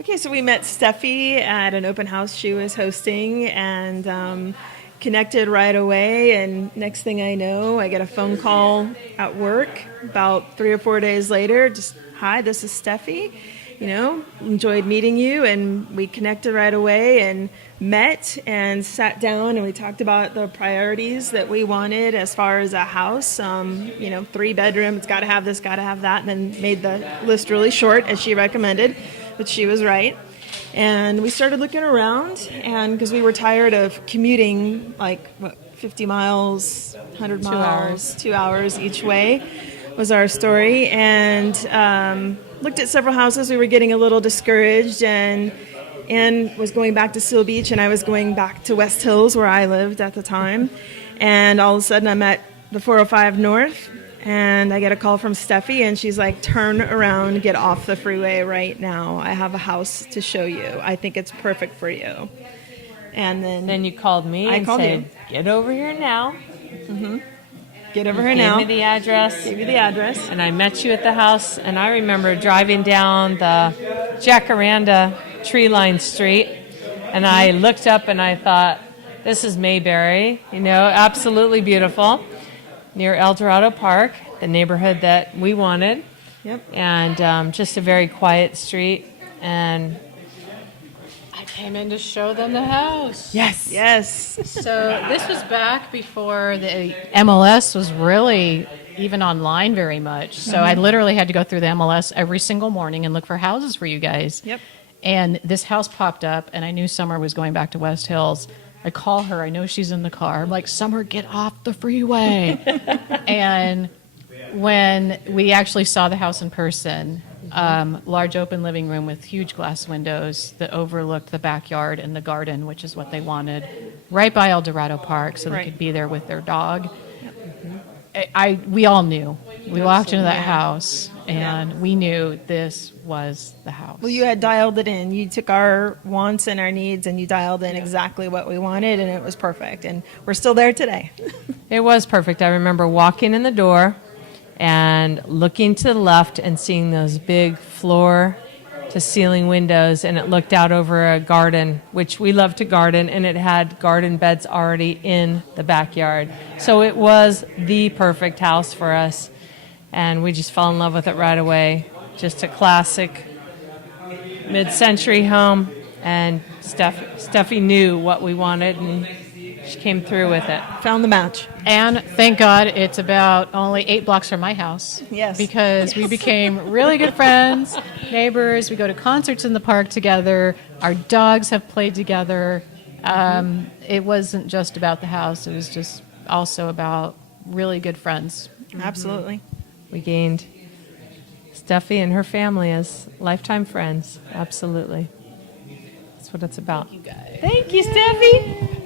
Okay, so we met Steffie at an open house she was hosting and connected right away. And next thing I know, I get a phone call at work about 3 or 4 days later. Just, hi, this is Steffie. Enjoyed meeting you. And we connected right away and met and sat down and we talked about the priorities that we wanted as far as a house. 3 bedroom, it's got to have this, got to have that. And then made the list really short as she recommended. But she was right. And we started looking around, and because we were tired of commuting 50 miles, 100 miles, 2 hours each way was our story. And looked at several houses. We were getting a little discouraged, and Ann was going back to Seal Beach, and I was going back to West Hills where I lived at the time. And all of a sudden I'm at the 405 North. And I get a call from Steffie, and she's like, turn around, get off the freeway right now. I have a house to show you. I think it's perfect for you. And then you called me and said, get over here now. Mm-hmm. Get over here now. Gave me the address. Gave you the address. And I met you at the house, and I remember driving down the Jacaranda tree-lined street, and I looked up and I thought, this is Mayberry, absolutely beautiful. Near El Dorado Park, the neighborhood that we wanted. Yep. And just a very quiet street. And I came in to show them the house. Yes. So this was back before the MLS was really even online very much. So I literally had to go through the MLS every single morning and look for houses for you guys. Yep. And this house popped up, and I knew Summer was going back to West Hills. I call her. I know she's in the car. I'm like, Summer, get off the freeway. And when we actually saw the house in person, large open living room with huge glass windows that overlooked the backyard and the garden, which is what they wanted, right by El Dorado Park, so they could be there with their dog. We all knew. We walked into that house, and we knew this was the house. Well, you had dialed it in. You took our wants and our needs, and you dialed in exactly what we wanted, and it was perfect. And we're still there today. it was perfect. I remember walking in the door and looking to the left and seeing those big floor-to-ceiling windows, and it looked out over a garden, which we love to garden, and it had garden beds already in the backyard. So it was the perfect house for us, and we just fell in love with it right away. Just a classic mid-century home, and Steffie knew what we wanted, and she came through with it. Found the match. And thank God it's about only 8 blocks from my house. Yes. Because we became really good friends, neighbors. We go to concerts in the park together. Our dogs have played together. It wasn't just about the house. It was just also about really good friends. Absolutely. We gained Steffie and her family as lifetime friends. Absolutely. That's what it's about. You guys. Thank you, Steffie.